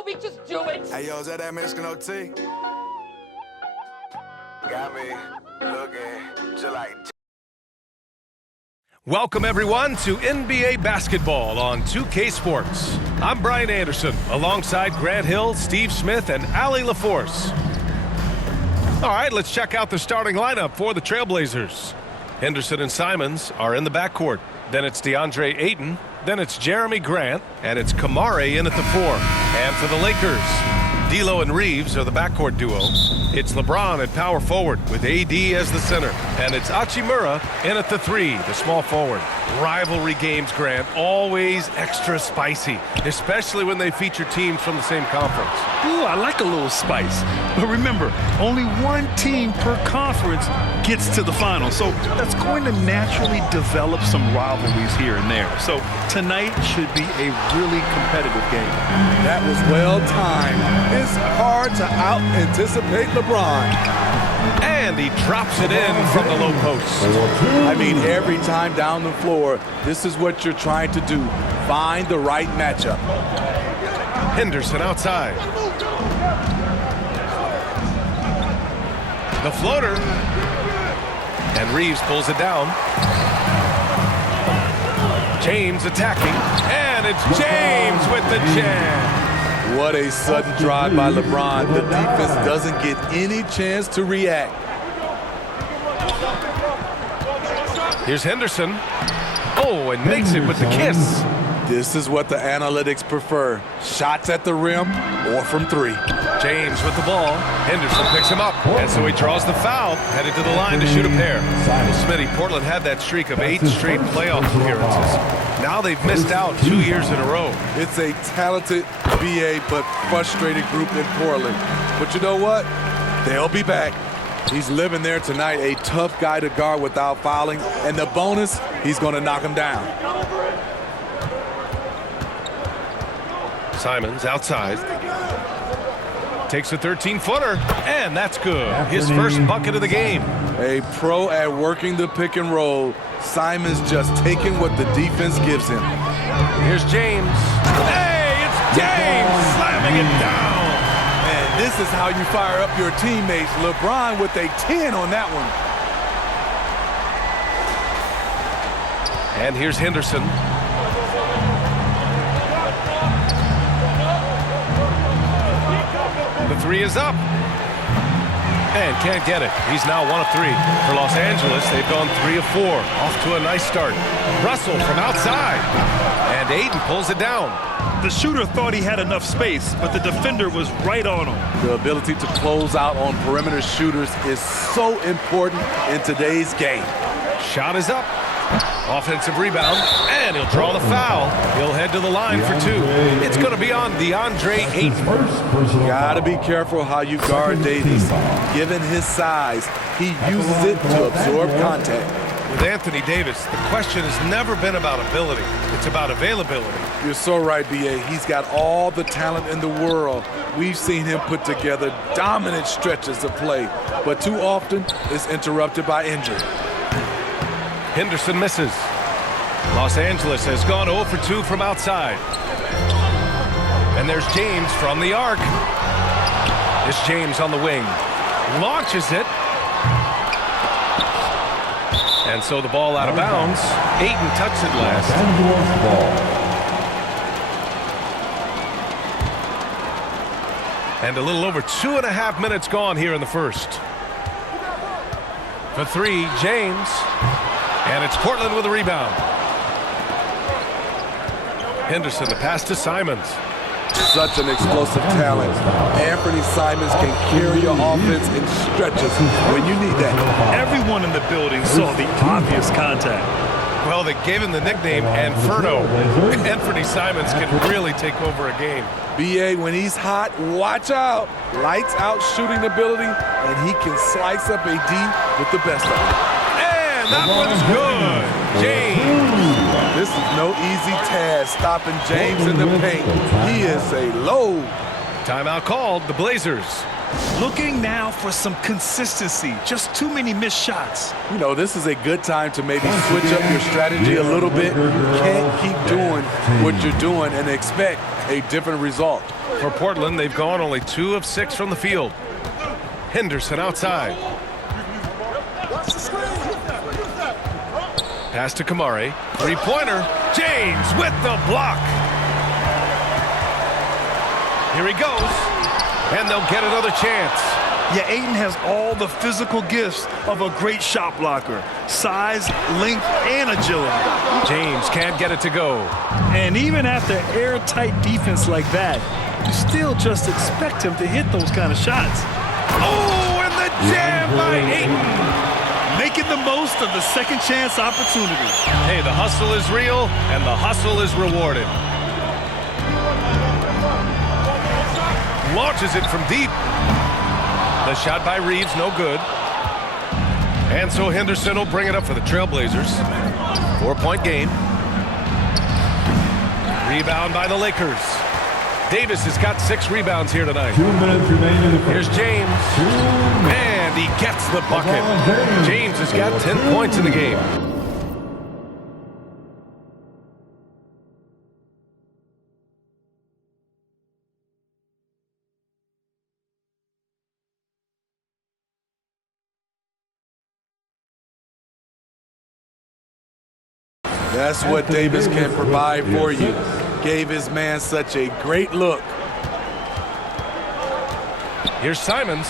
Kobe, just do it. Hey, yo, is that Mexican OT? Got me looking just like... Welcome, everyone, to NBA basketball on 2K Sports. I'm Brian Anderson, alongside Grant Hill, Steve Smith, and Allie LaForce. All right, let's check out the starting lineup for the Trailblazers. Henderson and Simons are in the backcourt. Then it's DeAndre Ayton. Then it's Jeremy Grant. And it's Kamare in at the 4. And for the Lakers, D'Lo and Reeves are the backcourt duo. It's LeBron at power forward with AD as the center. And it's Hachimura in at the 3, the small forward. Rivalry games, Grant, always extra spicy, especially when they feature teams from the same conference. Ooh, I like a little spice. But remember, only one team per conference gets to the final. So that's going to naturally develop some rivalries here and there. So tonight should be a really competitive game. That was well timed. It's hard to out-anticipate LeBron. And he drops it in from the low post. I mean, every time down the floor, this is what you're trying to do. Find the right matchup. Henderson outside. The floater. And Reeves pulls it down. James attacking. And it's James with the jam. What a sudden drive by LeBron. The defense doesn't get any chance to react. Here's Henderson. Oh, and makes it with the kiss. This is what the analytics prefer. Shots at the rim or from 3. James with the ball. Henderson picks him up. And so he draws the foul, headed to the line to shoot a pair. Well, Smitty, Portland had that streak of 8 straight playoff appearances. Now they've missed out 2 years in a row. It's a talented BA but frustrated group in Portland. But you know what? They'll be back. He's living there tonight, a tough guy to guard without fouling. And the bonus, he's going to knock him down. Simons outside. Takes a 13-footer, and that's good. His first bucket of the game. A pro at working the pick and roll. Simons just taking what the defense gives him. Here's James. Hey, it's James slamming it down. And this is how you fire up your teammates. LeBron with a 10 on that one. And here's Henderson. The 3 is up. And can't get it. He's now 1 of 3. For Los Angeles, they've gone 3 of 4. Off to a nice start. Russell from outside. And Ayton pulls it down. The shooter thought he had enough space, but the defender was right on him. The ability to close out on perimeter shooters is so important in today's game. Shot is up. Offensive rebound, and he'll draw the foul. He'll head to the line for 2. It's going to be on DeAndre Ayton. Gotta be careful how you guard Davies. Given his size, he uses it to absorb contact. With Anthony Davis, the question has never been about ability. It's about availability. You're so right, B.A. He's got all the talent in the world. We've seen him put together dominant stretches of play, but too often it's interrupted by injury. Henderson misses. Los Angeles has gone 0 for 2 from outside. And there's James from the arc. It's James on the wing. Launches it. And so the ball out of bounds. Ayton touched it last. And a little over 2.5 minutes gone here in the first. For 3, James. And it's Portland with a rebound. Henderson, the pass to Simons. Such an explosive talent. Anthony Simons can carry your offense in stretches when you need that. Everyone in the building saw the obvious contact. Well, they gave him the nickname Anferno. Anthony Simons can really take over a game. B.A., when he's hot, watch out. Lights out shooting ability, and he can slice up a D with the best of it. And that one's good. James. This is no easy task, stopping James in the paint. He is a load. Timeout called, the Blazers. Looking now for some consistency. Just too many missed shots. You know, this is a good time to maybe switch up your strategy a little bit. You can't keep doing what you're doing and expect a different result. For Portland, they've gone only 2 of 6 from the field. Henderson outside. Pass to Kamari. Three-pointer. James with the block. Here he goes. And they'll get another chance. Yeah, Ayton has all the physical gifts of a great shot blocker. Size, length, and agility. James can't get it to go. And even after airtight defense like that, you still just expect him to hit those kind of shots. Oh, and the jam by Ayton. Making the most of the second chance opportunity. Hey, the hustle is real, and the hustle is rewarded. Launches it from deep. The shot by Reeves, no good. And so Henderson will bring it up for the Trailblazers. 4-point game. Rebound by the Lakers. Davis has got 6 rebounds here tonight. 2 minutes remaining in the Here's first. James. And he gets the bucket. James has got 10 points in the game. That's what Davis can provide for you. Gave his man such a great look. Here's Simons.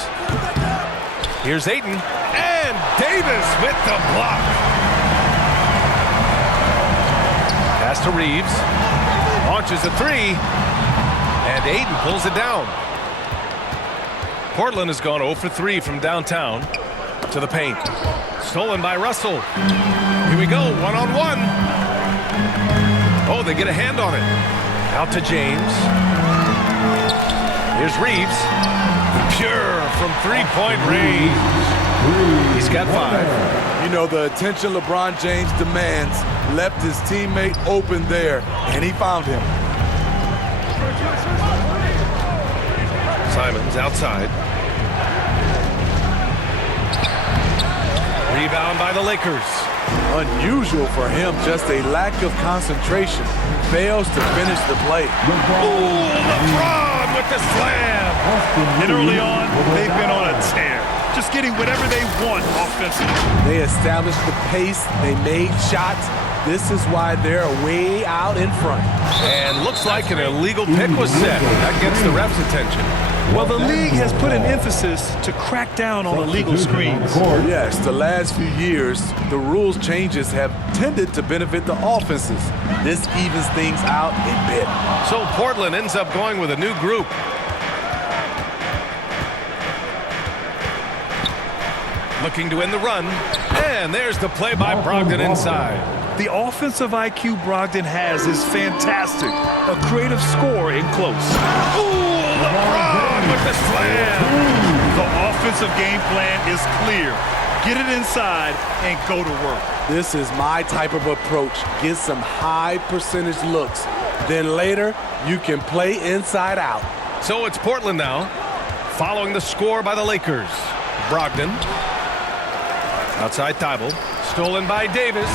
Here's Ayton. And Davis with the block. Pass to Reeves. Launches a 3. And Ayton pulls it down. Portland has gone 0 for 3 from downtown to the paint. Stolen by Russell. Here we go, one-on-one. Oh, they get a hand on it. Out to James. Here's Reeves. Pure from three-point range. He's got 5. You know, the attention LeBron James demands left his teammate open there, and he found him. Simons outside. Rebound by the Lakers. Unusual for him, just a lack of concentration. Fails to finish the play. Ooh, LeBron with the slam. And early on, they've been on a tear. Just getting whatever they want offensively. They established the pace. They made shots. This is why they're way out in front. And looks like an illegal pick was set. That gets the ref's attention. Well, the league has put an emphasis to crack down on illegal screens. Yes, the last few years, the rules changes have tended to benefit the offenses. This evens things out a bit. So Portland ends up going with a new group. Looking to end the run. And there's the play by Brogdon inside. The offensive IQ Brogdon has is fantastic. A creative scorer in close. Ooh, LeBron with the slam. The offensive game plan is clear. Get it inside and go to work. This is my type of approach. Get some high percentage looks. Then later, you can play inside out. So it's Portland now, following the score by the Lakers. Brogdon. Outside Thibault. Stolen by Davis.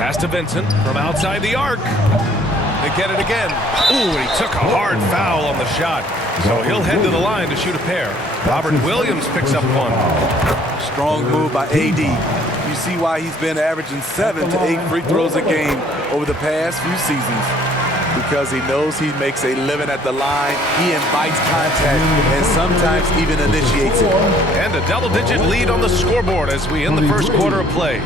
Pass to Vincent from outside the arc. They get it again. Ooh, he took a hard foul on the shot. So he'll head to the line to shoot a pair. Robert Williams picks up 1. Strong move by AD. You see why he's been averaging 7 to 8 free throws a game over the past few seasons. Because he knows he makes a living at the line. He invites contact and sometimes even initiates it. And a double-digit lead on the scoreboard as we end the first quarter of play.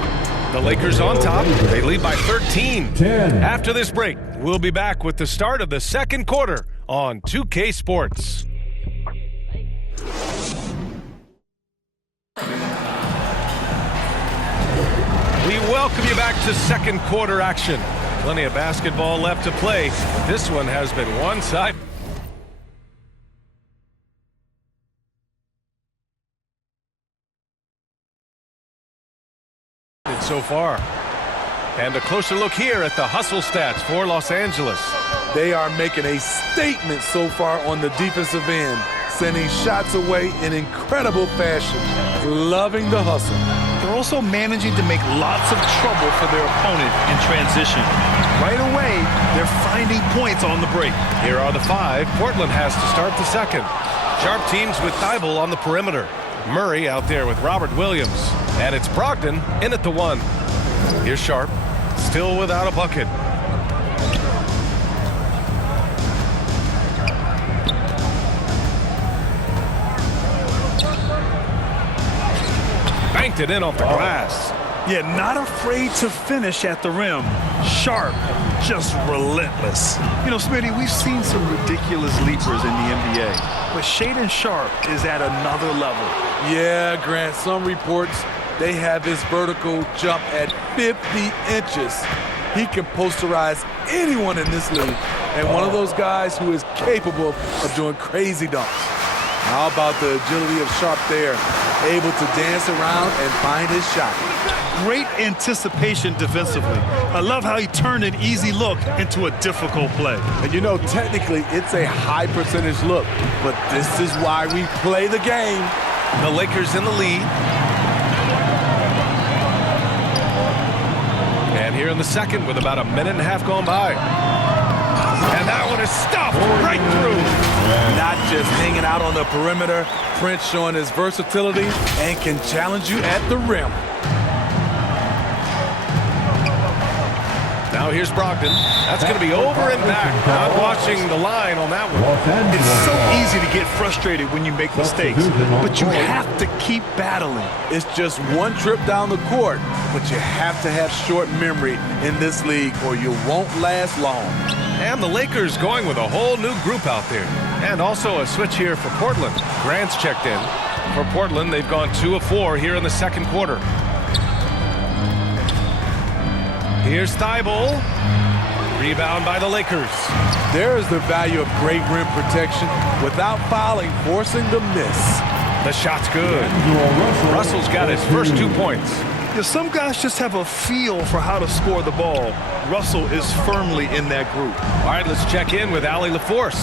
The Lakers on top. They lead by 13. 10. After this break, we'll be back with the start of the second quarter on 2K Sports. We welcome you back to second quarter action. Plenty of basketball left to play. This one has been one-sided. So far. And a closer look here at the hustle stats for Los Angeles. They are making a statement so far on the defensive end, sending shots away in incredible fashion, loving the hustle. They're also managing to make lots of trouble for their opponent in transition. Right away, they're finding points on the break. Here are the 5. Portland has to start the second. Sharp teams with Thibault on the perimeter. Murray out there with Robert Williams. And it's Brogdon in at the 1. Here's Sharp, still without a bucket. Banked it in off the glass. Yeah, not afraid to finish at the rim. Sharp, just relentless. You know, Smitty, we've seen some ridiculous leapers in the NBA, but Shaedon Sharp is at another level. Yeah, Grant, some reports, they have his vertical jump at 50 inches. He can posterize anyone in this league, and one of those guys who is capable of doing crazy dunks. How about the agility of Sharp there, able to dance around and find his shot. Great anticipation defensively. I love how he turned an easy look into a difficult play. And you know, technically, it's a high percentage look, but this is why we play the game. The Lakers in the lead. And here in the second with about a minute and a half gone by. And that one is stuffed right through. Not just hanging out on the perimeter, Prince showing his versatility and can challenge you at the rim. Now here's Brogdon. That's going to be over and back. Not watching the line on that one. It's so easy to get frustrated when you make mistakes, but you have to keep battling. It's just one trip down the court, but you have to have short memory in this league or you won't last long. And the Lakers going with a whole new group out there. And also a switch here for Portland. Grant's checked in. For Portland, they've gone 2 of 4 here in the second quarter. Here's Thibault. Rebound by the Lakers. There is the value of great rim protection without fouling, forcing the miss. The shot's good. Russell's got his first 2 points. Yeah, some guys just have a feel for how to score the ball. Russell is firmly in that group. All right, let's check in with Allie LaForce.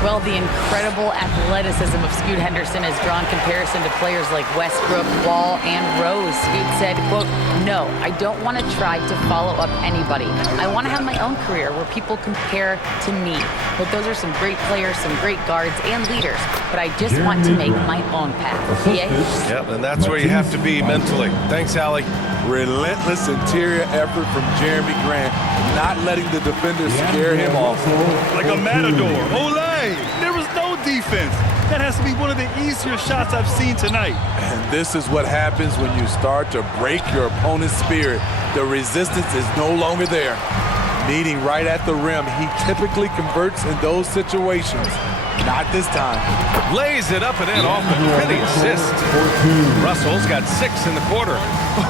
Well, the incredible athleticism of Scoot Henderson has drawn comparison to players like Westbrook, Wall, and Rose. Scoot said, quote, "No, I don't want to try to follow up anybody. I want to have my own career where people compare to me. But those are some great players, some great guards, and leaders. But I just want to make my own path." Yeah. Yep, and that's where you have to be mentally. Thanks, Allie. Relentless interior effort from Jeremy Grant, not letting the defenders scare him off. Like a matador. Olay! There was no defense. That has to be one of the easier shots I've seen tonight. And this is what happens when you start to break your opponent's spirit. The resistance is no longer there. Meeting right at the rim, he typically converts in those situations. Not this time. Lays it up and in off the pretty assist. Russell's got 6 in the quarter.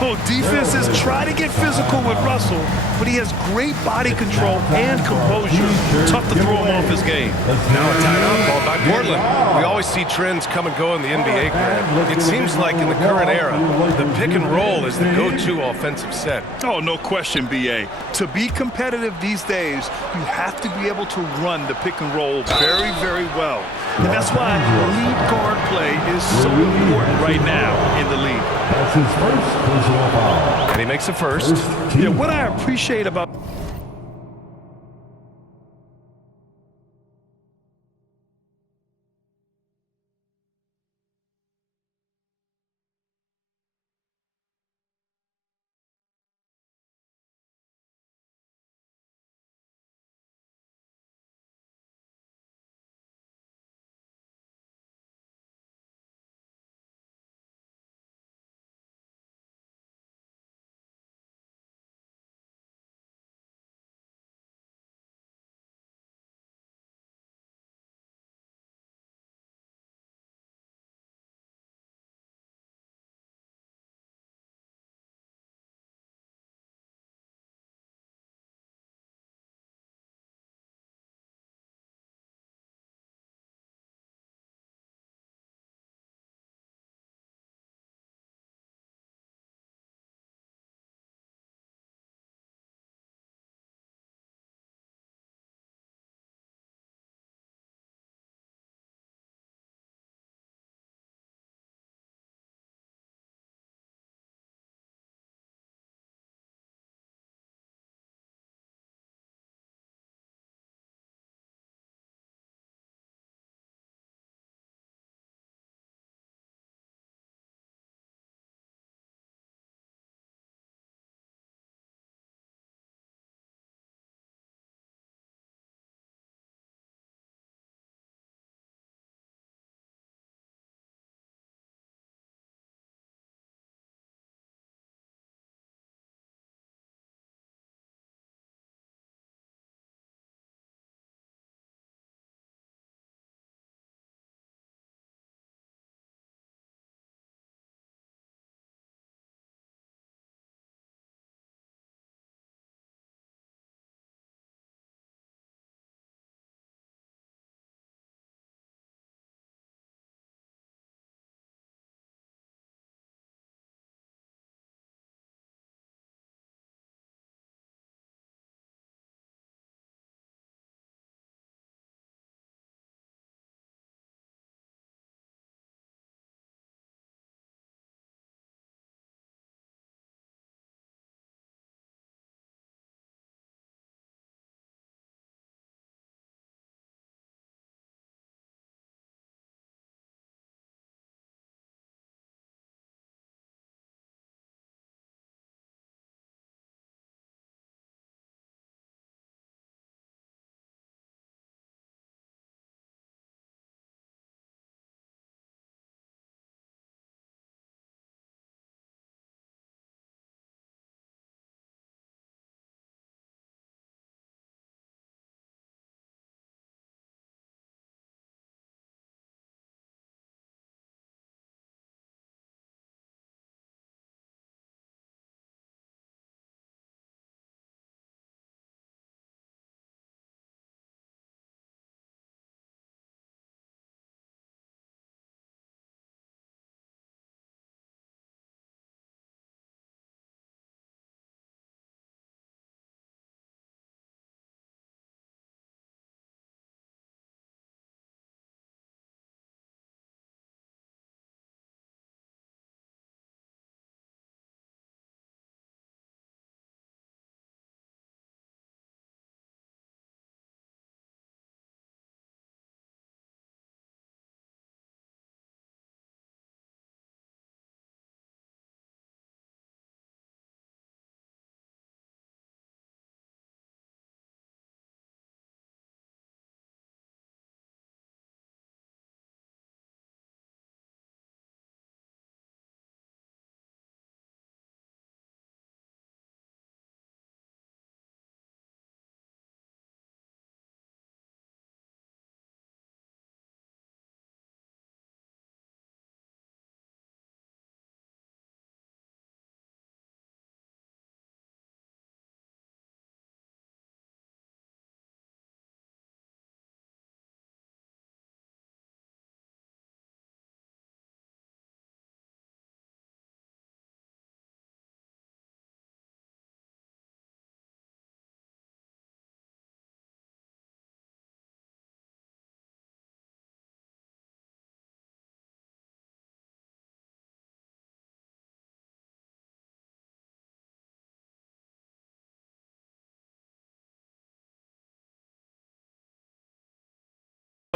Oh, defenses try to get physical with Russell, but he has great body control and composure. Tough to throw him off his game. Now a timeout called by Portland. We always see trends come and go in the NBA, Grant. It seems like in the current era, the pick and roll is the go-to offensive set. Oh, no question, B.A. To be competitive these days, you have to be able to run the pick and roll very, very well. And that's why lead guard play is so important right now in the league. That's his first personal foul. And he makes the first. Yeah, what I appreciate about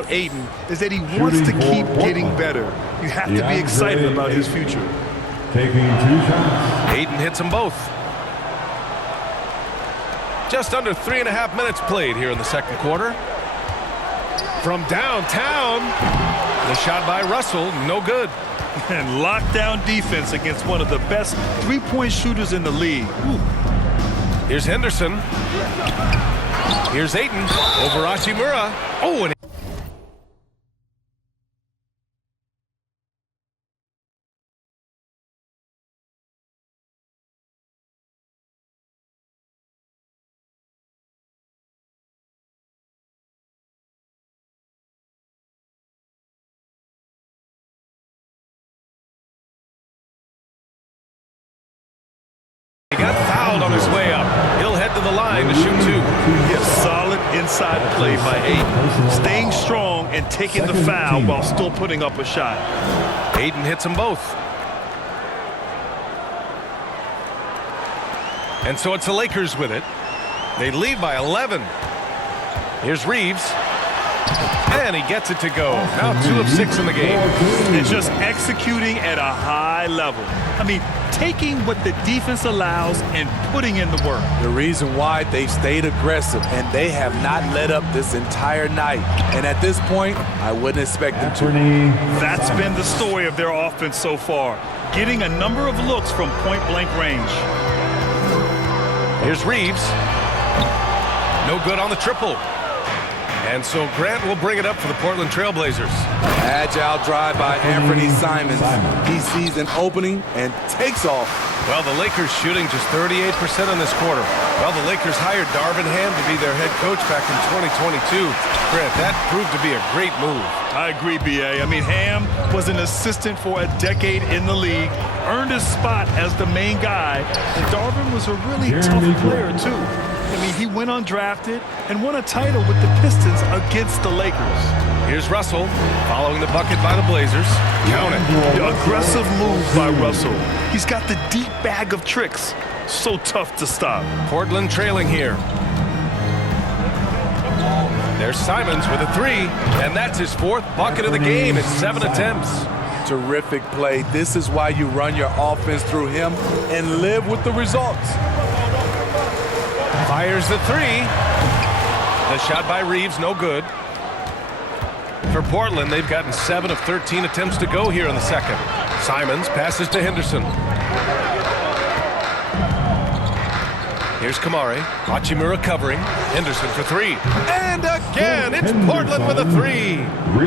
Ayton is that he wants to keep getting better. You have to be excited about his future. Taking 2 shots. Ayton hits them both. Just under 3.5 minutes played here in the second quarter. From downtown, the shot by Russell, no good. And lockdown defense against one of the best three-point shooters in the league. Ooh. Here's Henderson. Here's Ayton over Hachimura. Oh, and he got fouled on his way up. He'll head to the line to shoot 2. Yes, solid inside play by Ayton. Staying strong and taking the foul while still putting up a shot. Ayton hits them both. And so it's the Lakers with it. They lead by 11. Here's Reeves. And he gets it to go. Now 2 of 6 in the game. And just executing at a high level. I mean, taking what the defense allows and putting in the work. The reason why they stayed aggressive, and they have not let up this entire night. And at this point, I wouldn't expect them to. That's been the story of their offense so far. Getting a number of looks from point-blank range. Here's Reeves. No good on the triple. And so Grant will bring it up for the Portland Trailblazers. Agile drive by Anthony Simons. He sees an opening and takes off. Well, the Lakers shooting just 38% in this quarter. Well, the Lakers hired Darvin Ham to be their head coach back in 2022. Grant, that proved to be a great move. I agree, B.A. I mean, Ham was an assistant for a decade in the league, earned his spot as the main guy, and Darvin was a really tough player, too. I mean, he went undrafted and won a title with the Pistons against the Lakers. Here's Russell following the bucket by the Blazers. Count it. The aggressive move by Russell. He's got the deep bag of tricks. So tough to stop. Portland trailing here. There's Simons with a 3, and that's his 4th bucket of the game in 7 attempts. Terrific play. This is why you run your offense through him and live with the results. Fires the 3. The shot by Reeves, no good. For Portland, they've gotten 7 of 13 attempts to go here in the second. Simons passes to Henderson. Here's Kamari. Hachimura covering. Henderson for 3. And again, it's Portland with a 3.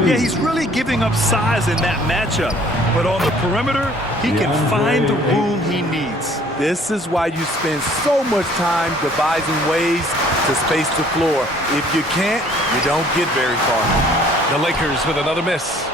Yeah, he's really giving up size in that matchup. But on the perimeter, he can find the room he needs. This is why you spend so much time devising ways to space the floor. If you can't, you don't get very far. The Lakers with another miss.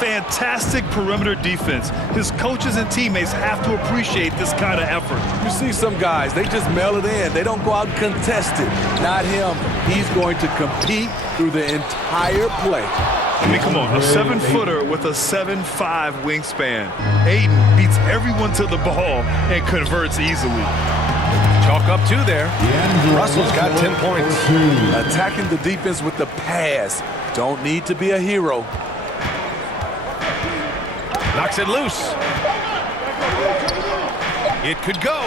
Fantastic perimeter defense. His coaches and teammates have to appreciate this kind of effort. You see some guys, they just mail it in. They don't go out and contest it. Not him. He's going to compete through the entire play. I mean, come on, a 7-footer with a 7'5" wingspan. Ayton beats everyone to the ball and converts easily. Chalk up 2 there. Russell's got 10 points. Attacking the defense with the pass. Don't need to be a hero. Knocks it loose. It could go.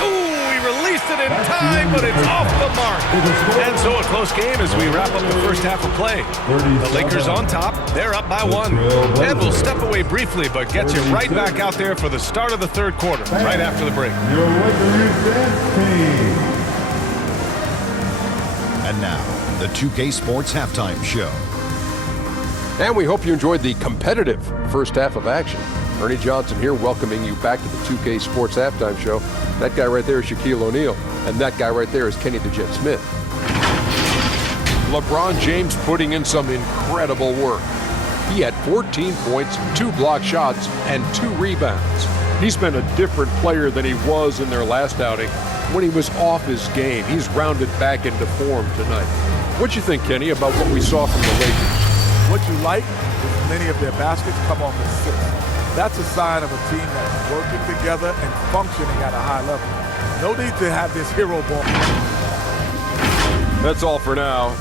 Ooh, he released it in time, but it's off the mark. And so a close game as we wrap up the first half of play. The Lakers on top. They're up by 1. And we'll step away briefly, but get you right back out there for the start of the third quarter, right after the break. Your Lakers dance team. And now, the 2K Sports Halftime Show. And we hope you enjoyed the competitive first half of action. Ernie Johnson here welcoming you back to the 2K Sports Halftime Show. That guy right there is Shaquille O'Neal, and that guy right there is Kenny the Jet Smith. LeBron James putting in some incredible work. He had 14 points, 2 block shots, and 2 rebounds. He's been a different player than he was in their last outing when he was off his game. He's rounded back into form tonight. What you think, Kenny, about what we saw from the Lakers? What you like is many of their baskets come off assists. That's a sign of a team that's working together and functioning at a high level. No need to have this hero ball. That's all for now.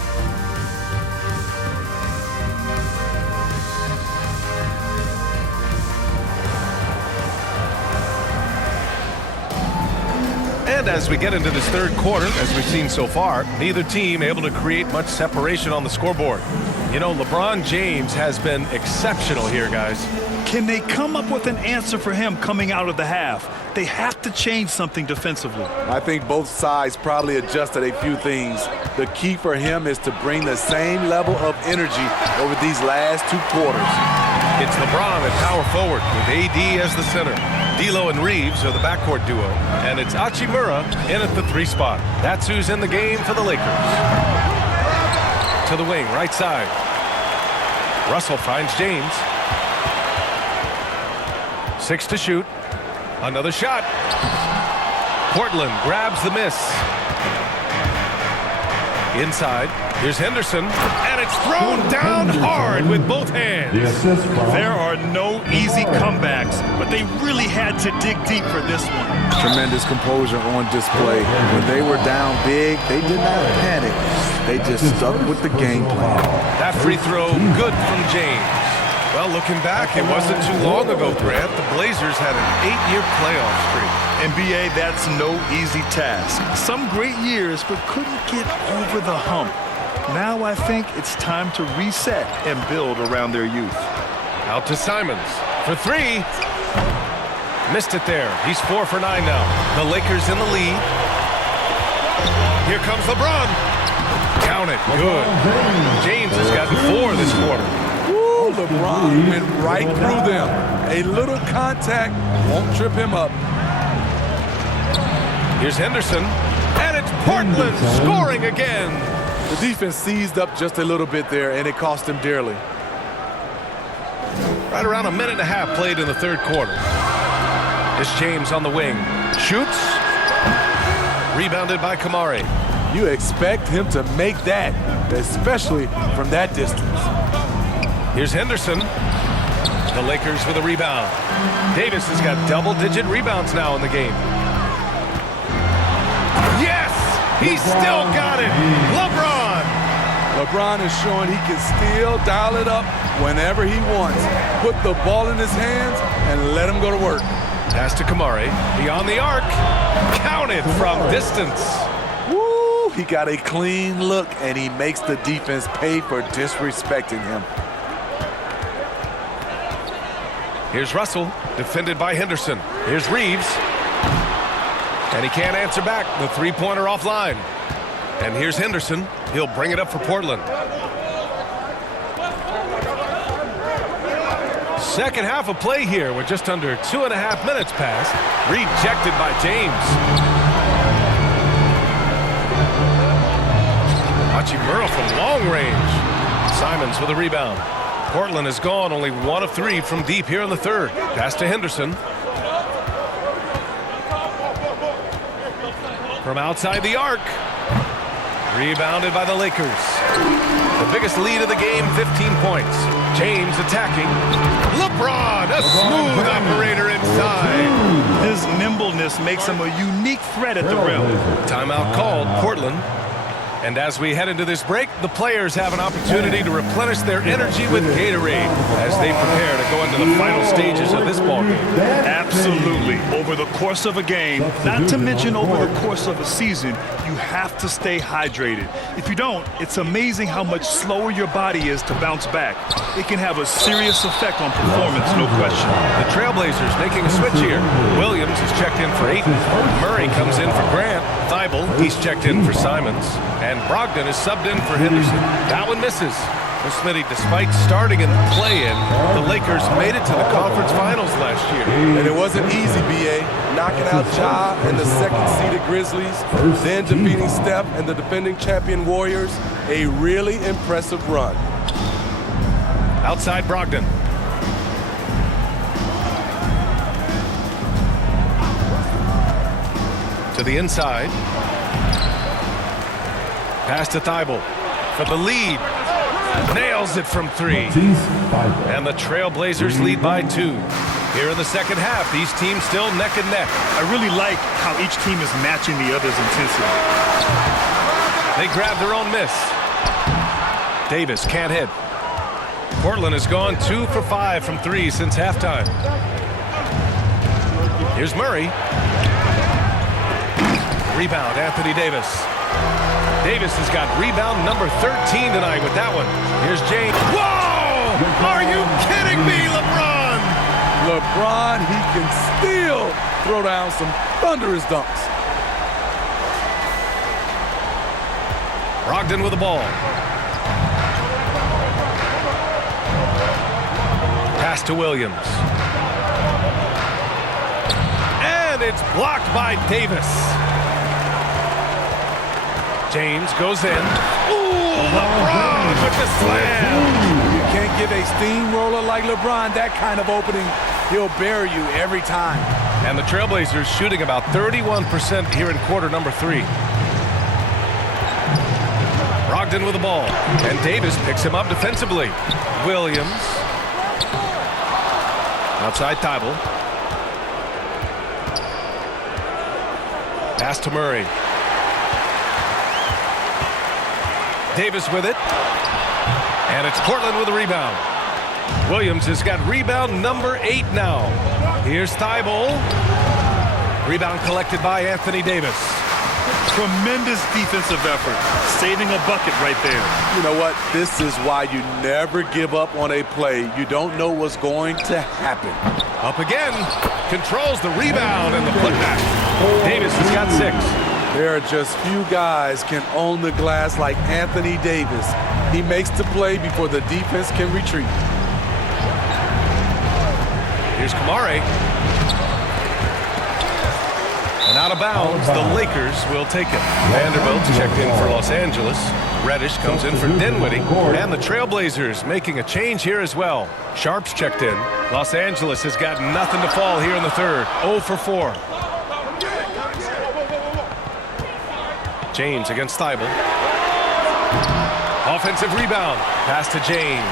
And as we get into this third quarter, as we've seen so far, neither team able to create much separation on the scoreboard. You know, LeBron James has been exceptional here, guys. Can they come up with an answer for him coming out of the half? They have to change something defensively. I think both sides probably adjusted a few things. The key for him is to bring the same level of energy over these last 2 quarters. It's LeBron at power forward with AD as the center. D'Lo and Reeves are the backcourt duo. And it's Hachimura in at the 3 spot. That's who's in the game for the Lakers. To the wing, right side. Russell finds James. 6 to shoot. Another shot. Portland grabs the miss. Inside, here's Henderson, and it's thrown down hard with both hands. The assist from There are no easy comebacks, but they really had to dig deep for this one. Tremendous composure on display. When they were down big, they did not panic. They just stuck with the game plan. That free throw, good from James. Well, looking back, it wasn't too long ago, Grant. The Blazers had an 8-year playoff streak. NBA, that's no easy task. Some great years, but couldn't get over the hump. Now I think it's time to reset and build around their youth. Out to Simons for 3. Missed it there. He's 4 for 9 now. The Lakers in the lead. Here comes LeBron. Count it. Good. James has gotten 4 this quarter. Woo, LeBron went right through them. A little contact won't trip him up. Here's Henderson, and it's Portland scoring again. The defense seized up just a little bit there, and it cost him dearly. Right around a minute and a half played in the third quarter. It's James on the wing. Shoots. Rebounded by Kamari. You expect him to make that, especially from that distance. Here's Henderson. The Lakers with a rebound. Davis has got double-digit rebounds now in the game. Yes! He's still got it! LeBron! LeBron is showing he can still dial it up whenever he wants. Put the ball in his hands and let him go to work. Pass to Kamari. Beyond the arc. Counted from distance. Woo! He got a clean look, and he makes the defense pay for disrespecting him. Here's Russell, defended by Henderson. Here's Reeves. And he can't answer back. The three-pointer offline. And here's Henderson. He'll bring it up for Portland. Second half of play here with just under 2.5 minutes passed. Rejected by James. Hachimura from long range. Simons with a rebound. Portland has gone only 1 of 3 from deep here in the third. Pass to Henderson. From outside the arc. Rebounded by the Lakers. The biggest lead of the game, 15 points. James attacking. LeBron, a smooth operator inside. His nimbleness makes him a unique threat at the rim. Timeout called, Portland. And as we head into this break, the players have an opportunity to replenish their energy with Gatorade as they prepare to go into the final stages of this ballgame. Absolutely. Over the course of a game, not to mention over the course of a season, you have to stay hydrated. If you don't, it's amazing how much slower your body is to bounce back. It can have a serious effect on performance, no question. The Trailblazers making a switch here. Williams is checked in for Ayton. Murray comes in for Grant. Thibault, he's checked in for Simons. And Brogdon is subbed in for Henderson. That one misses. Well, Smitty, despite starting in the play-in, the Lakers made it to the conference finals last year. And it wasn't easy, B.A. Knocking out Ja and the second-seeded Grizzlies, then defeating Steph and the defending champion Warriors. A really impressive run. Outside Brogdon. To the inside. Pass to Thibault for the lead. Nails it from 3. And the Trailblazers lead by 2. Here in the second half, these teams still neck and neck. I really like how each team is matching the other's intensity. They grab their own miss. Davis can't hit. Portland has gone 2 for 5 from 3 since halftime. Here's Murray. Rebound, Anthony Davis. Davis has got rebound number 13 tonight with that one. Here's James. Whoa! Are you kidding me, LeBron? LeBron, he can still throw down some thunderous dunks. Brogdon with the ball. Pass to Williams. And it's blocked by Davis. James goes in. Ooh, LeBron with the slam. You can't give a steamroller like LeBron that kind of opening. He'll bury you every time. And the Trailblazers shooting about 31% here in quarter number 3. Brogdon with the ball. And Davis picks him up defensively. Williams. Outside Thibault. Pass to Murray. Davis with it. And it's Portland with a rebound. Williams has got rebound number 8 now. Here's Thibault. Rebound collected by Anthony Davis. Tremendous defensive effort. Saving a bucket right there. You know what? This is why you never give up on a play. You don't know what's going to happen. Up again. Controls the rebound and the putback. Davis has got 6. There are just few guys can own the glass like Anthony Davis. He makes the play before the defense can retreat. Here's Kamare. And out of bounds, the Lakers will take it. Vanderbilt checked in for Los Angeles. Reddish comes in for Dinwiddie. And the Trailblazers making a change here as well. Sharps checked in. Los Angeles has got nothing to fall here in the third. 0 for 4. James against Thibault. Offensive rebound. Pass to James.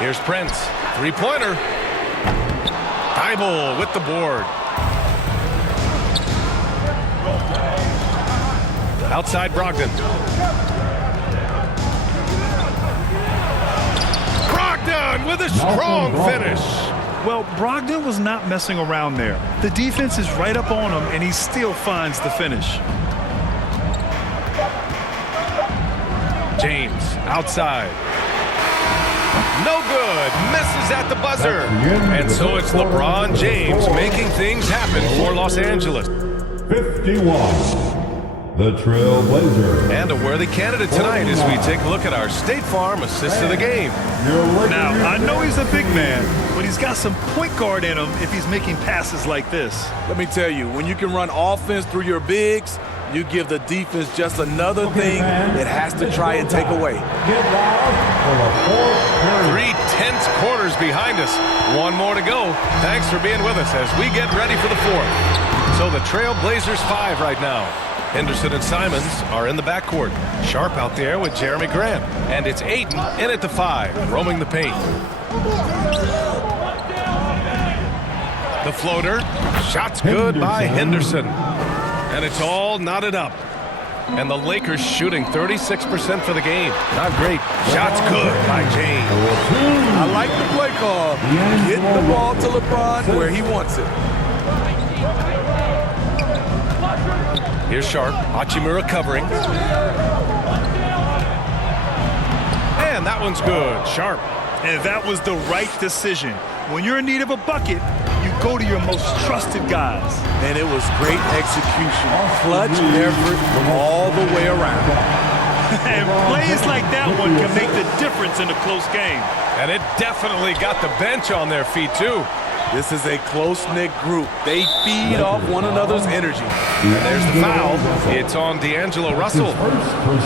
Here's Prince. Three-pointer. Thibault with the board. Outside Brogdon. Brogdon with a strong finish. Well, Brogdon was not messing around there. The defense is right up on him, and he still finds the finish. James outside. No good. Misses at the buzzer. And so it's LeBron James making things happen for Los Angeles. 51. The Trailblazers. And a worthy candidate tonight as we take a look at our State Farm assist of the game. Now, I know he's a big man, but he's got some point guard in him if he's making passes like this. Let me tell you, when you can run offense through your bigs, you give the defense just another thing it has to try and take away. 3 tense quarters behind us. One more to go. Thanks for being with us as we get ready for the 4th. So the Trailblazers 5 right now. Henderson and Simons are in the backcourt. Sharp out there with Jeremy Grant. And it's Ayton in at the 5, roaming the paint. The floater. Shot's good by Henderson. And it's all knotted up. And the Lakers shooting 36% for the game. Not great. Shot's good by James. I like the play call. Get the ball to LeBron where he wants it. Here's Sharp. Hachimura covering. And that one's good. Sharp. And that was the right decision. When you're in need of a bucket, you go to your most trusted guys. And it was great execution. Clutch effort from all the way around. And plays like that one can make the difference in a close game. And it definitely got the bench on their feet, too. This is a close-knit group. They feed off one another's energy. And there's the foul. It's on D'Angelo Russell.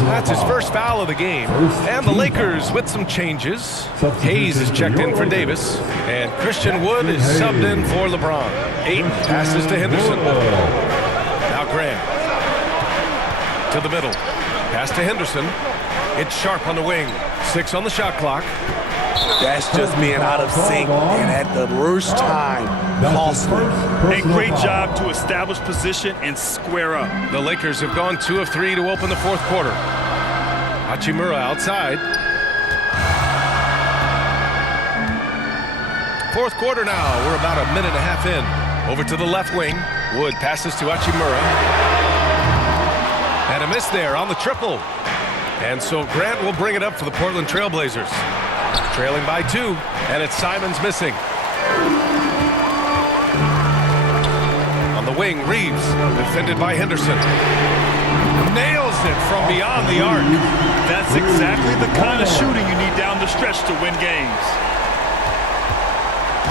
That's his first foul of the game. And the Lakers with some changes. Hayes is checked in for Davis. And Christian Wood is subbed in for LeBron. Ayton passes to Henderson. Now Grant. To the middle. Pass to Henderson. It's Sharp on the wing. 6 on the shot clock. That's just being out of sync and at the worst time. Costly. A great job to establish position and square up. The Lakers have gone 2 of 3 to open the 4th quarter. Hachimura outside. 4th quarter now. We're about a minute and a half in. Over to the left wing. Wood passes to Hachimura. And a miss there on the triple. And so Grant will bring it up for the Portland Trailblazers. Trailing by 2, and it's Simons missing. On the wing, Reeves, defended by Henderson. Nails it from beyond the arc. That's exactly the kind of shooting you need down the stretch to win games.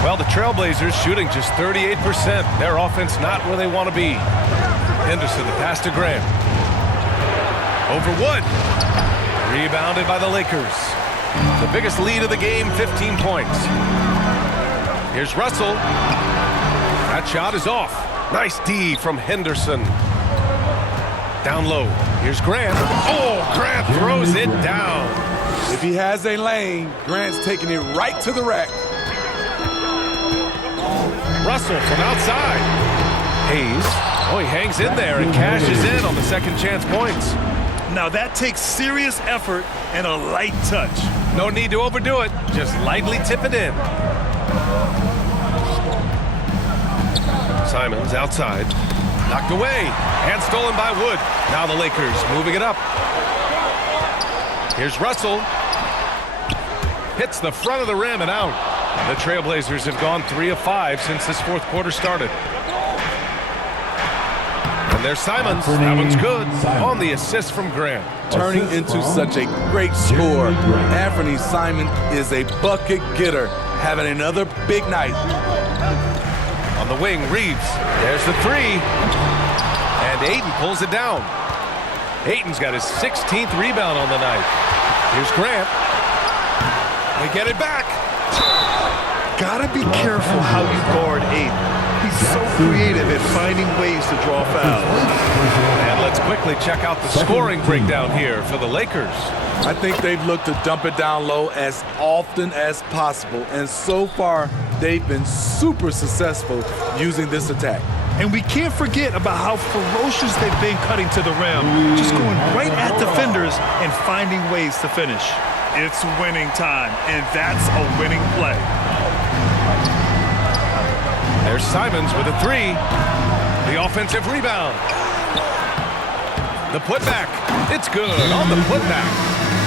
Well, the Trailblazers shooting just 38%. Their offense not where they want to be. Henderson, the pass to Grant. Over Wood. Rebounded by the Lakers. The biggest lead of the game, 15 points. Here's Russell. That shot is off. Nice D from Henderson. Down low. Here's Grant. Oh, Grant throws it down. If he has a lane, Grant's taking it right to the rack. Russell from outside. Hayes. Oh, he hangs in there and cashes in on the second chance points. Now that takes serious effort and a light touch. No need to overdo it. Just lightly tip it in. Simons outside. Knocked away. And stolen by Wood. Now the Lakers moving it up. Here's Russell. Hits the front of the rim and out. The Trailblazers have gone 3 of 5 since this fourth quarter started. And there's Simons. That one's good. On the assist from Grant. Turning into such a great scorer. Anthony Simons is a bucket getter, having another big night. On the wing, Reeves. There's the 3. And Ayton pulls it down. Ayton's got his 16th rebound on the night. Here's Grant. They get it back. Gotta be careful how you guard Ayton. He's so creative at finding ways to draw fouls. And let's quickly check out the scoring breakdown here for the Lakers. I think they've looked to dump it down low as often as possible, and so far they've been super successful using this attack. And we can't forget about how ferocious they've been cutting to the rim, just going right at defenders and finding ways to finish. It's winning time, and that's a winning play. There's Simons with a 3. The offensive rebound. The putback. It's good on the putback.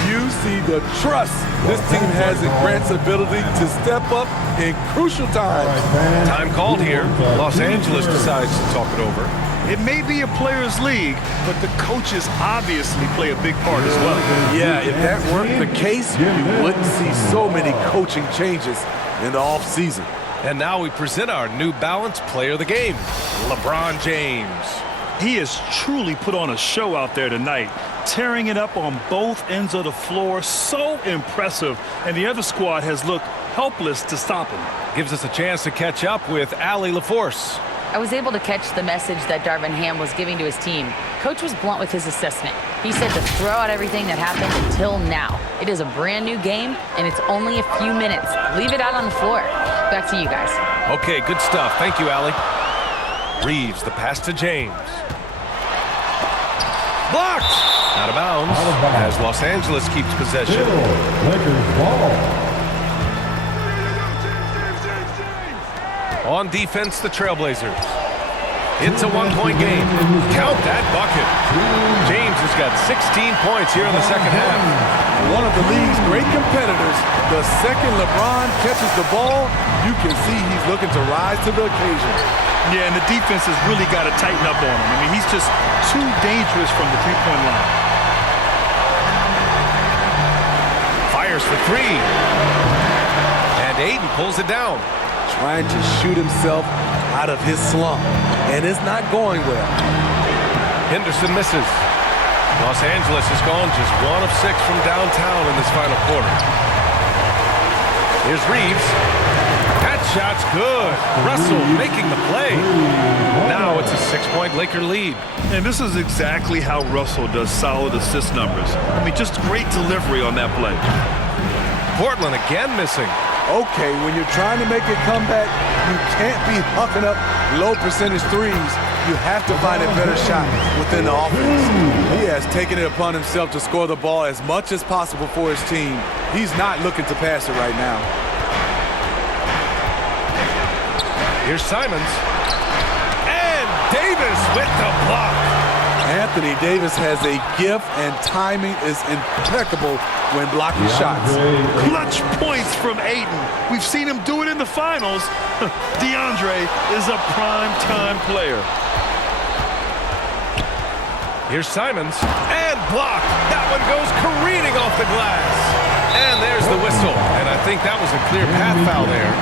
You see the trust this team has in Grant's ability to step up in crucial times. Time called here. Los Angeles decides to talk it over. It may be a players' league, but the coaches obviously play a big part as well. Yeah, if that weren't the case, you wouldn't see so many coaching changes in the offseason. And now we present our New Balance player of the game, LeBron James. He has truly put on a show out there tonight, tearing it up on both ends of the floor. So impressive, and the other squad has looked helpless to stop him. Gives us a chance to catch up with Allie LaForce. I was able to catch the message that Darvin Ham was giving to his team. Coach was blunt with his assessment. He said to throw out everything that happened until now. It is a brand new game, and it's only a few minutes. Leave it out on the floor. Back to you guys. Okay, good stuff. Thank you, Allie. Reeves, the pass to James. Blocked! Out of bounds, as Los Angeles keeps possession. Lakers ball. On defense, the Trailblazers. It's a one-point game. Count that bucket. James has got 16 points here in the second half. One of the league's great competitors. The second LeBron catches the ball, you can see he's looking to rise to the occasion. Yeah, and the defense has really got to tighten up on him. I mean, he's just too dangerous from the three-point line. Fires for 3. And Ayton pulls it down. Trying to shoot himself out of his slump, and it's not going well. Henderson misses. Los Angeles has gone just 1 of 6 from downtown in this final quarter. Here's Reeves. That shot's good. Russell making the play. Now it's a 6-point Laker lead. And this is exactly how Russell does solid assist numbers. I mean, just great delivery on that play. Portland again missing. Okay, when you're trying to make a comeback, you can't be hucking up low percentage threes. You have to find a better shot within the offense. He has taken it upon himself to score the ball as much as possible for his team. He's not looking to pass it right now. Here's Simons. And Davis with the block. Anthony Davis has a gift, and timing is impeccable when blocking shots. Clutch points from Ayton. We've seen him do it in the finals. DeAndre is a prime-time player. Here's Simons, and blocked. That one goes careening off the glass. And there's the whistle, and I think that was a clear path foul there.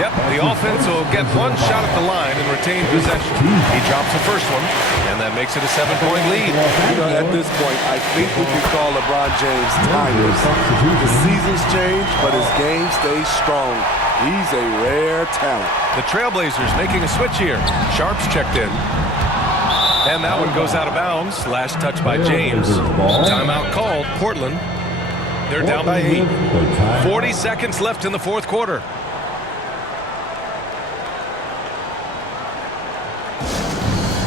Yep, the offense will get one shot at the line and retain possession. He drops the first one, and that makes it a 7-point lead. You know, at this point, I think we can call LeBron James timeless. The seasons change, but his game stays strong. He's a rare talent. The Trailblazers making a switch here. Sharp's checked in. And that one goes out of bounds. Last touch by James. Timeout called. Portland. They're down by 8. 40 seconds left in the fourth quarter.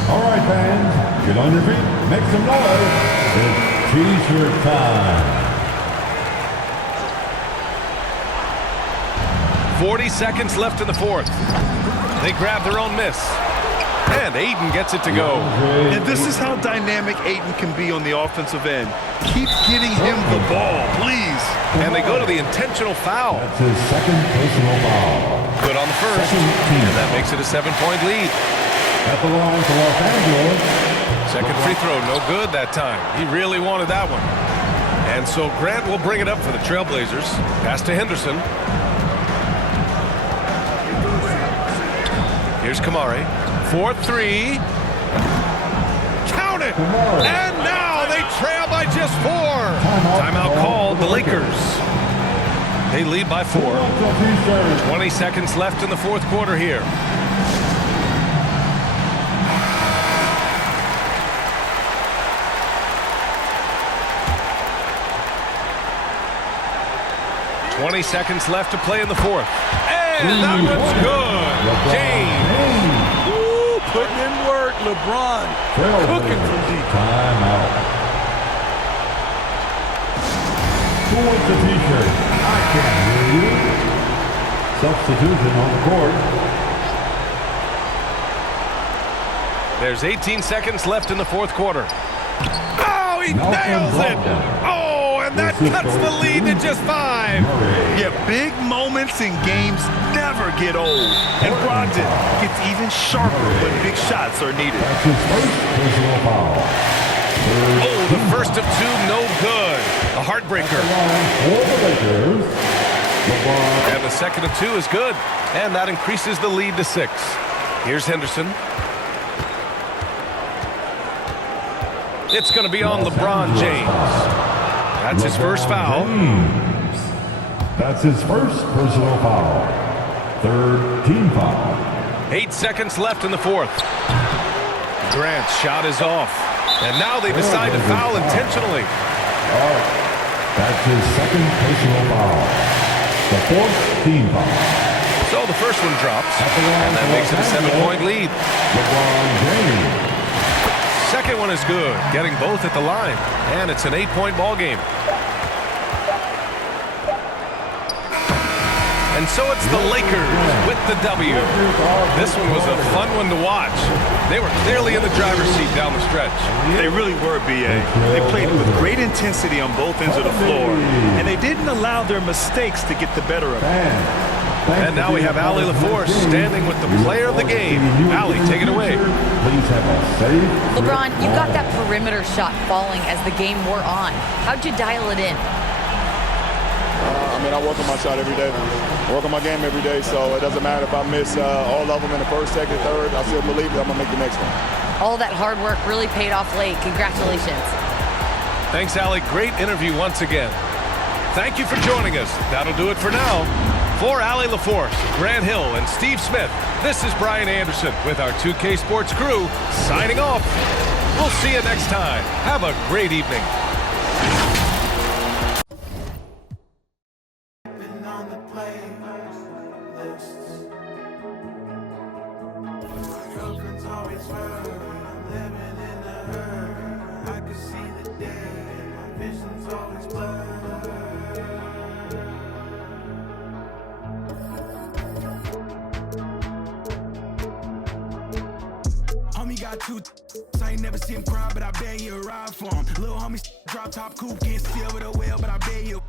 All right, fans, get on your feet, make some noise. It's T-shirt time. 40 seconds left in the fourth. They grab their own miss. And Ayton gets it to go. And this is how dynamic Ayton can be on the offensive end. Keep getting him the ball, please. And they go to the intentional foul. That's his second personal foul. Good on the first. And that makes it a 7-point lead. At the line for Los Angeles. Second free throw, no good that time. He really wanted that one. And so Grant will bring it up for the Trailblazers. Pass to Henderson. Here's Kamari. 4-3. Count it! And now they trail by just 4. Timeout called, the Lakers. They lead by 4. 20 seconds left in the fourth quarter here. $20 seconds left to play in the fourth. And that one's good. James. Ooh, putting in work, LeBron. Cooking from deep. Timeout. Who wants the T-shirt? I can't hear you. Substitution on the court. There's 18 seconds left in the fourth quarter. Oh, he nails it. Oh, and that cuts the lead to just 5. Yeah, big moments in games never get old. And Brogdon gets even sharper when big shots are needed. That's his first personal foul. Oh, the first of 2, no good. A heartbreaker. For the Lakers, LeBron. And the second of 2 is good. And that increases the lead to 6. Here's Henderson. It's going to be on LeBron James. That's his first foul. James. That's his first personal foul. Third team foul. 8 seconds left in the fourth. Grant's shot is off. And now they decide to foul intentionally. That's his second personal foul. The fourth team foul. So the first one drops. And that makes it a 7-point lead. LeBron James. Second one is good, getting both at the line, and it's an 8-point ball game. And so it's the Lakers with the W. This one was a fun one to watch. They were clearly in the driver's seat down the stretch. They really were, B.A. They played with great intensity on both ends of the floor, and they didn't allow their mistakes to get the better of them. And now we have Allie LaForce standing with the player of the game. Allie, take it away. Please have a safe. LeBron, you got that perimeter shot falling as the game wore on. How'd you dial it in? I work on my shot every day. I work on my game every day, so it doesn't matter if I miss all of them in the first, second, third. I still believe that I'm going to make the next one. All that hard work really paid off late. Congratulations. Thanks, Allie. Great interview once again. Thank you for joining us. That'll do it for now. For Allie LaForce, Grant Hill, and Steve Smith, this is Brian Anderson with our 2K Sports crew signing off. We'll see you next time. Have a great evening. Homie got two. I ain't never seen him cry, but I bet you ride for him. Little homie drop top coupe, can't steal with a whale, but I bet you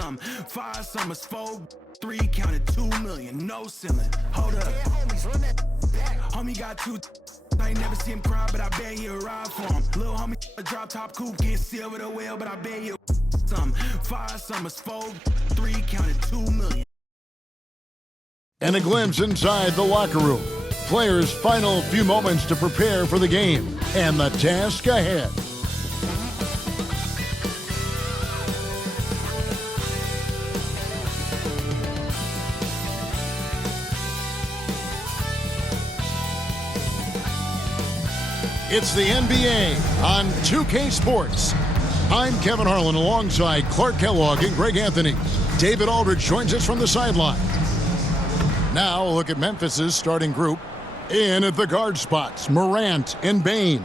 some. 5 summers, 4, 3, counted 2 million, no ceiling. Hold up. Homie got two. I ain't never seen him cry, but I bet you ride for him. Little homie drop top coupe, can't steal with a whale, but I bet you some. 5 summers, 4, 3, counted 2 million. And a glimpse inside the locker room. Players' final few moments to prepare for the game and the task ahead. It's the NBA on 2K Sports. I'm Kevin Harlan alongside Clark Kellogg and Greg Anthony. David Aldridge joins us from the sideline. Now a look at Memphis's starting group. In at the guard spots, Morant and Bane.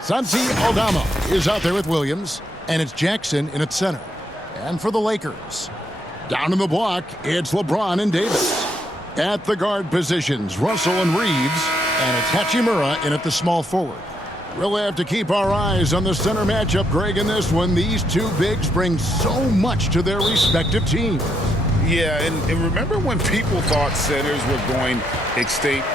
Santi Aldama is out there with Williams, and it's Jackson in at center. And for the Lakers, down in the block, it's LeBron and Davis. At the guard positions, Russell and Reeves, and it's Hachimura in at the small forward. We'll have to keep our eyes on the center matchup, Greg, in this one. These two bigs bring so much to their respective teams. Yeah, and remember when people thought centers were going extinct?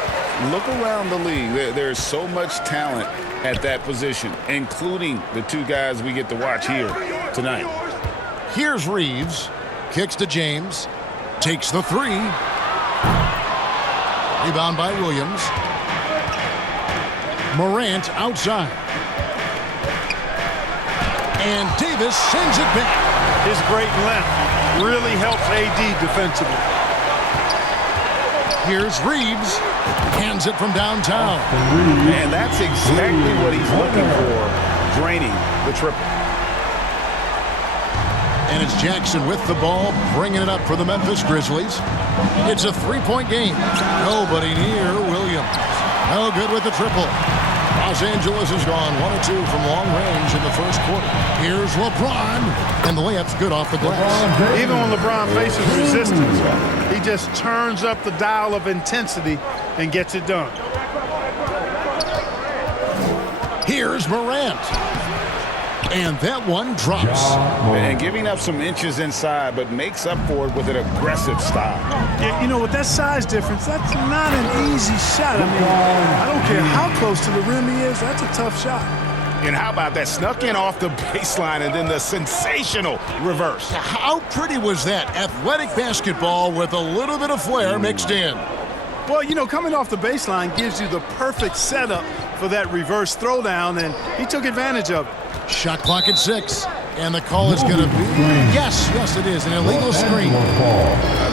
Look around the league. There's so much talent at that position, including the two guys we get to watch here tonight. Here's Reeves. Kicks to James. Takes the three. Rebound by Williams. Morant outside. And Davis sends it back. His great length really helps AD defensively. Here's Reeves. Hands it from downtown. And that's exactly what he's looking for, draining the triple. And it's Jackson with the ball, bringing it up for the Memphis Grizzlies. It's a three-point game. Nobody near Williams. No good with the triple. Los Angeles has gone 1 of 2 from long range in the first quarter. Here's LeBron, and the layup's good off the glass. Even when LeBron faces resistance, he just turns up the dial of intensity and gets it done. Here's Morant. And that one drops. And giving up some inches inside, but makes up for it with an aggressive style. Yeah, you know, with that size difference, that's not an easy shot. I mean, I don't care how close to the rim he is, that's a tough shot. And how about that? Snuck in off the baseline and then the sensational reverse. How pretty was that? Athletic basketball with a little bit of flair mixed in. Well, you know, coming off the baseline gives you the perfect setup for that reverse throwdown, and he took advantage of it. Shot clock at 6, and the call is going to be, yes, it is, an illegal screen.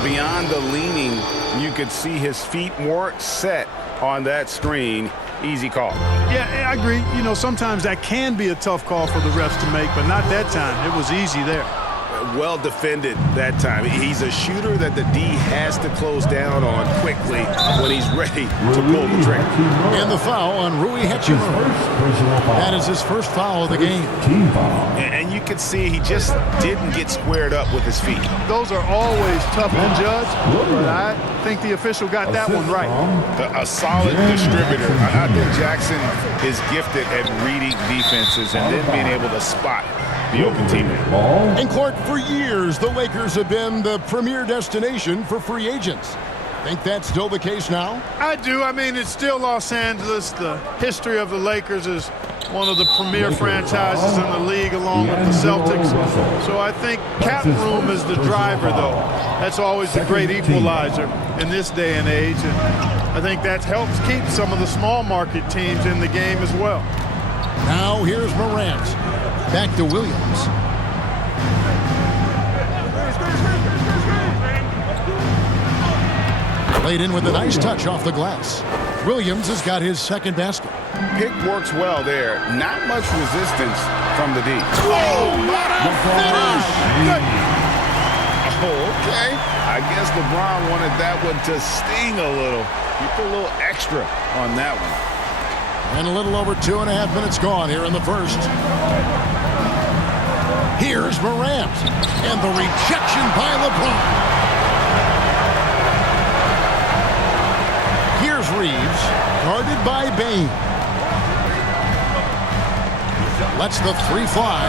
Beyond the leaning, you could see his feet more set on that screen. Easy call. Yeah, I agree. You know, sometimes that can be a tough call for the refs to make, but not that time. It was easy there. Well defended that time. He's a shooter that the D has to close down on quickly when he's ready to pull the trigger. And the foul on Rui Hachimura. That is his first foul of the game. And you can see he just didn't get squared up with his feet. Those are always tough to judge, but I think the official got that one right. A solid distributor. I think Jackson is gifted at reading defenses and then being able to spot the open teammate. And Clark, for years, the Lakers have been the premier destination for free agents. Think that's still the case now? I do. I mean, it's still Los Angeles. The history of the Lakers is one of the premier franchises in the league along with the Celtics. So I think cap room is the driver, though. That's always the great equalizer in this day and age. And I think that helps keep some of the small market teams in the game as well. Now here's Morant. Back to Williams. Laid in with a nice touch off the glass. Williams has got his second basket. Pick works well there. Not much resistance from the D. Oh, what a finish! Oh, okay. I guess LeBron wanted that one to sting a little. He put a little extra on that one. And a little over 2.5 minutes gone here in the first. Here's Morant. And the rejection by LeBron. Here's Reeves, guarded by Bane. Lets the three fly.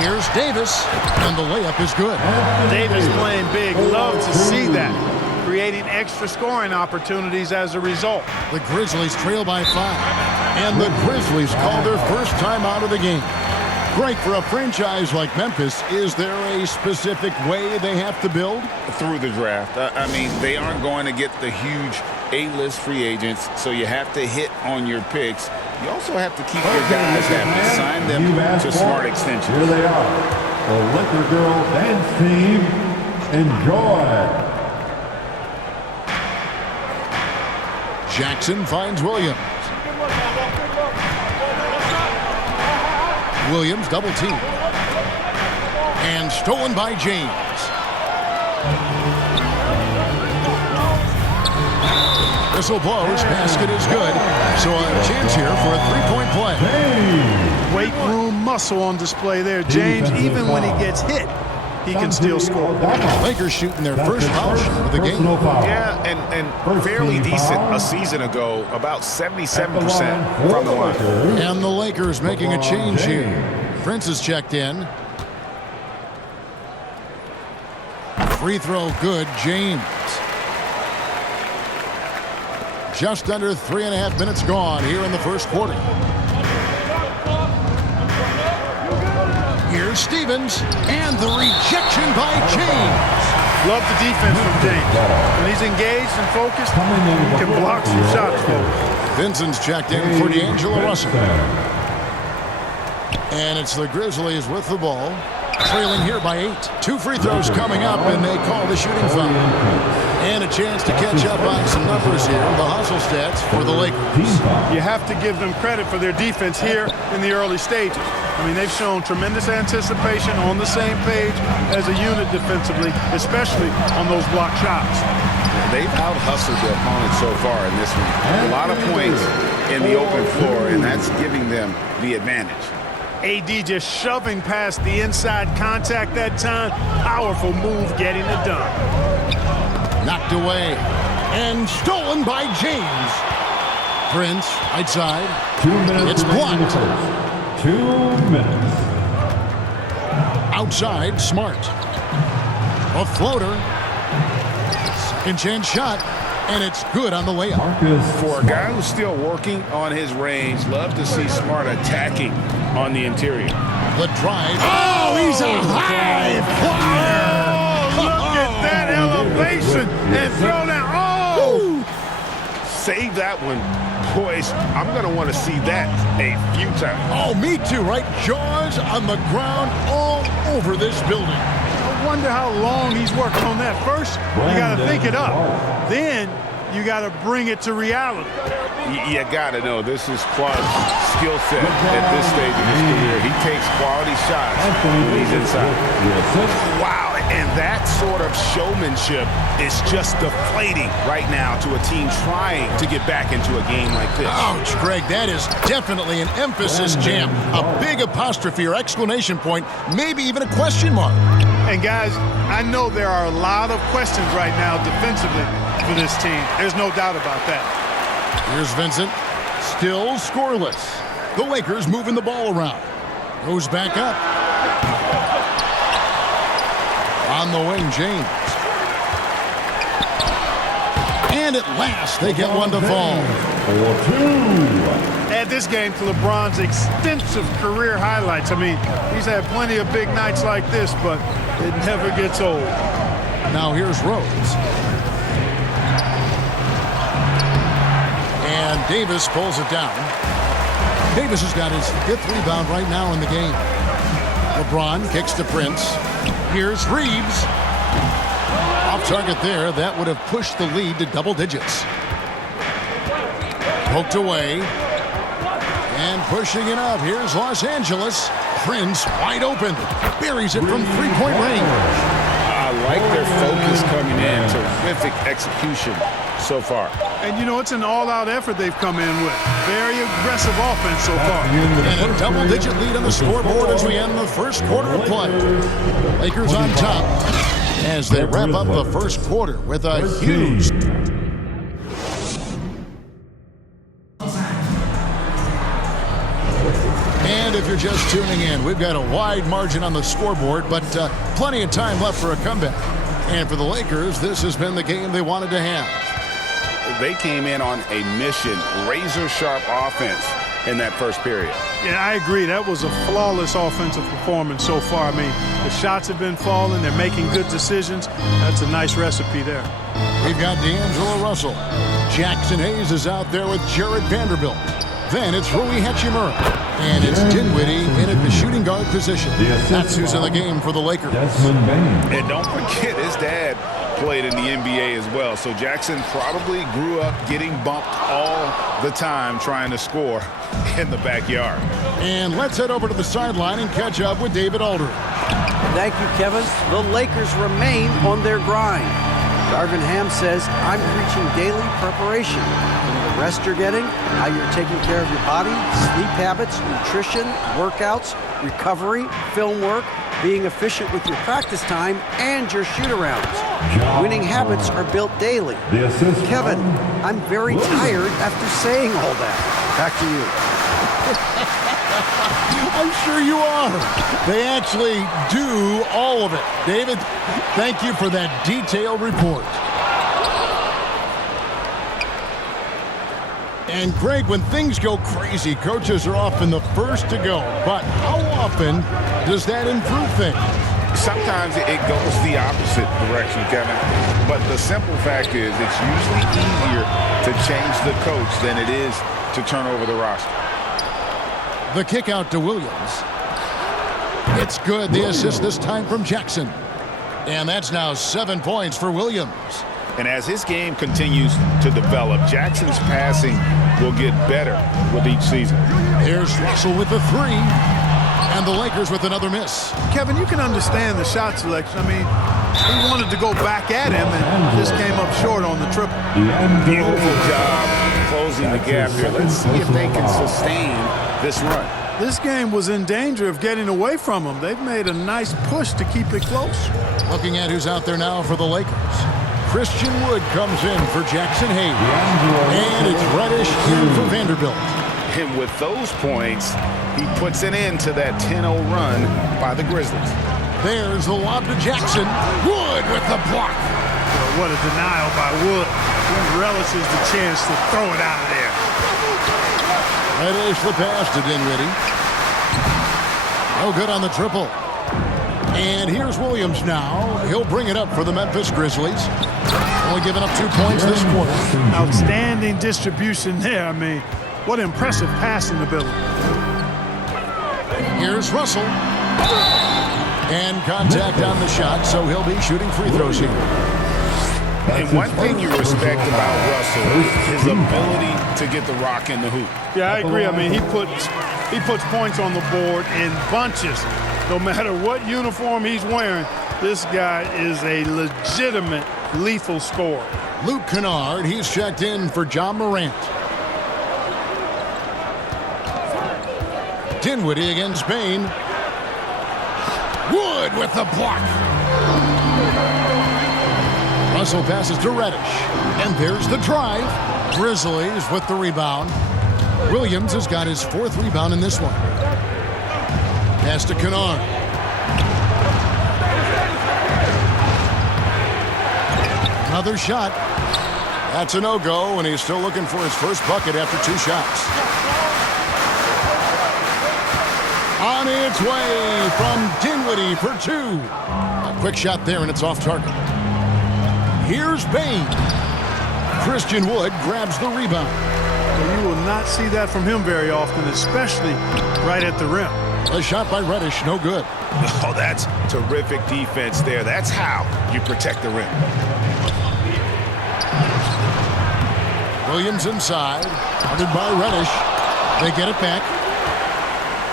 Here's Davis, and the layup is good. Davis playing big. Love to see that. Creating extra scoring opportunities as a result. The Grizzlies trail by 5. And the Grizzlies call their first time out of the game. Greg, for a franchise like Memphis, is there a specific way they have to build? Through the draft. I mean, they aren't going to get the huge A-list free agents, so you have to hit on your picks. You also have to keep your guys happy. Sign them to smart extensions. Here they are, the Liquor Girl Dance Team. Enjoy. Jackson finds Williams. Williams double team. And stolen by James. Whistle blows, basket is good. So a chance here for a three-point play. Weight room muscle on display there. James, even when he gets hit, he can still score. Lakers shooting their first foul shot of the game. Yeah, and fairly decent a season ago, about 77% from the line. And the Lakers making a change here. Prince is checked in. Free throw good, James. Just under 3.5 minutes gone here in the first quarter. Here's Stevens, and the rejection by James. Love the defense from James. When he's engaged and focused, he can block some shots for us. Vincent's checked in for D'Angelo Russell. And it's the Grizzlies with the ball, trailing here by 8. 2 free throws coming up, and they call the shooting foul. And a chance to catch up on some numbers here. The hustle stats for the Lakers. You have to give them credit for their defense here in the early stages. I mean, they've shown tremendous anticipation, on the same page as a unit defensively, especially on those block shots. They've out-hustled their opponent so far in this one. A lot of points in the open floor, and that's giving them the advantage. AD just shoving past the inside contact that time. Powerful move getting it done. Knocked away and stolen by James. Prince, right side. 2 minutes. It's blocked. 2 minutes. Outside, Smart. A floater. Second chance shot, and it's good on the layup. For a guy who's still working on his range, love to see Smart attacking on the interior. The drive. Oh, he's a high flyer. Oh, look at that elevation and throw down. Oh! Save that one. Boys, I'm going to want to see that a few times. Oh, me too, right? Jaws on the ground all over this building. I wonder how long he's working on that. First, you got to think it up. Then, you got to bring it to reality. You got to know this is Claude's skill set at this stage of his career. He takes quality shots when he's inside. Wow, and that sort of showmanship is just deflating right now to a team trying to get back into a game like this. Ouch, Greg, that is definitely an emphasis jam. A big apostrophe or exclamation point, maybe even a question mark. And guys, I know there are a lot of questions right now defensively for this team. There's no doubt about that. Here's Vincent, still scoreless. The Lakers moving the ball around. Goes back up. On the wing, James. And at last, they get one to fall. 4-2. Add this game to LeBron's extensive career highlights. I mean, he's had plenty of big nights like this, but it never gets old. Now here's Rose. And Davis pulls it down. Davis has got his 5th rebound right now in the game. LeBron kicks to Prince. Here's Reeves. Off target there. That would have pushed the lead to double digits. Poked away. And pushing it up. Here's Los Angeles. Prince wide open. Buries it from three-point range. I like their focus coming in. Terrific execution so far. And, you know, it's an all-out effort they've come in with. Very aggressive offense so far. And a double-digit lead on the scoreboard as we end the first quarter of play. Lakers on top as they wrap up the first quarter with a huge... And if you're just tuning in, we've got a wide margin on the scoreboard, but plenty of time left for a comeback. And for the Lakers, this has been the game they wanted to have. They came in on a mission, razor-sharp offense in that first period. Yeah, I agree. That was a flawless offensive performance so far. I mean, the shots have been falling. They're making good decisions. That's a nice recipe there. We've got D'Angelo Russell. Jackson Hayes is out there with Jared Vanderbilt. Then it's Rui Hachimura. And it's Dinwiddie in at the shooting guard position. That's who's in the game for the Lakers. And don't forget, his dad played in the NBA as well. So Jackson probably grew up getting bumped all the time trying to score in the backyard. And let's head over to the sideline and catch up with David Aldridge. Thank you, Kevin. The Lakers remain on their grind. Darvin Ham says, I'm preaching daily preparation. From the rest you're getting, how you're taking care of your body, sleep habits, nutrition, workouts, recovery, film work, being efficient with your practice time, and your shoot-arounds. Winning habits are built daily. Kevin, I'm very tired after saying all that. Back to you. I'm sure you are. They actually do all of it. David, thank you for that detailed report. And Greg, when things go crazy, coaches are often the first to go. But how often does that improve things? Sometimes it goes the opposite direction, Kevin. But the simple fact is it's usually easier to change the coach than it is to turn over the roster. The kick out to Williams. It's good. The assist this time from Jackson. And that's now 7 points for Williams. And as his game continues to develop, Jackson's passing will get better with each season. Here's Russell with the three. And the Lakers with another miss. Kevin, you can understand the shot selection. I mean, he wanted to go back at him and just came up short on the triple. Beautiful job closing the gap here. Let's see if they can sustain this run. This game was in danger of getting away from them. They've made a nice push to keep it close. Looking at who's out there now for the Lakers. Christian Wood comes in for Jackson Hayes. And it's Reddish in for Vanderbilt. And with those points, he puts an end to that 10-0 run by the Grizzlies. There's the lob to Jackson. Wood with the block. What a denial by Wood. He relishes the chance to throw it out of there. Reddish the pass to Dinwiddie. No good on the triple. And here's Williams now. He'll bring it up for the Memphis Grizzlies. Only giving up 2 points this quarter. Outstanding distribution there. I mean, what impressive passing ability. Here's Russell. And contact on the shot, so he'll be shooting free throws here. And one thing you respect about Russell is his ability to get the rock in the hoop. Yeah, I agree. I mean, he puts points on the board in bunches. No matter what uniform he's wearing, this guy is a legitimate lethal scorer. Luke Kennard, he's checked in for John Morant. Dinwiddie against Bain. Wood with the block. Russell passes to Reddish. And there's the drive. Grizzlies with the rebound. Williams has got his 4th rebound in this one. Pass to Kennard. Another shot. That's a no-go, and he's still looking for his first bucket after 2 shots. On its way from Dinwiddie for 2. A quick shot there, and it's off target. Here's Bain. Christian Wood grabs the rebound. Well, you will not see that from him very often, especially right at the rim. A shot by Reddish, no good. Oh, that's terrific defense there. That's how you protect the rim. Williams inside, guarded by Reddish. They get it back.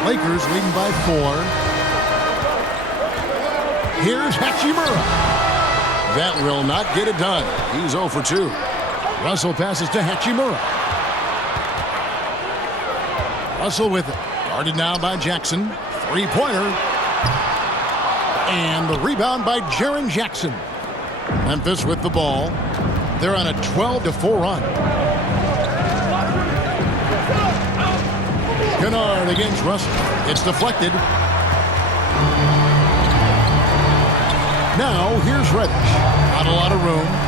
Lakers leading by 4. Here's Hachimura. That will not get it done. He's 0 for 2. Russell passes to Hachimura. Russell with it. Guarded now by Jackson. 3-pointer. And the rebound by Jaren Jackson. Memphis with the ball. They're on a 12-4 run. Kennard against Russell. It's deflected. Now, here's Reddish. Not a lot of room.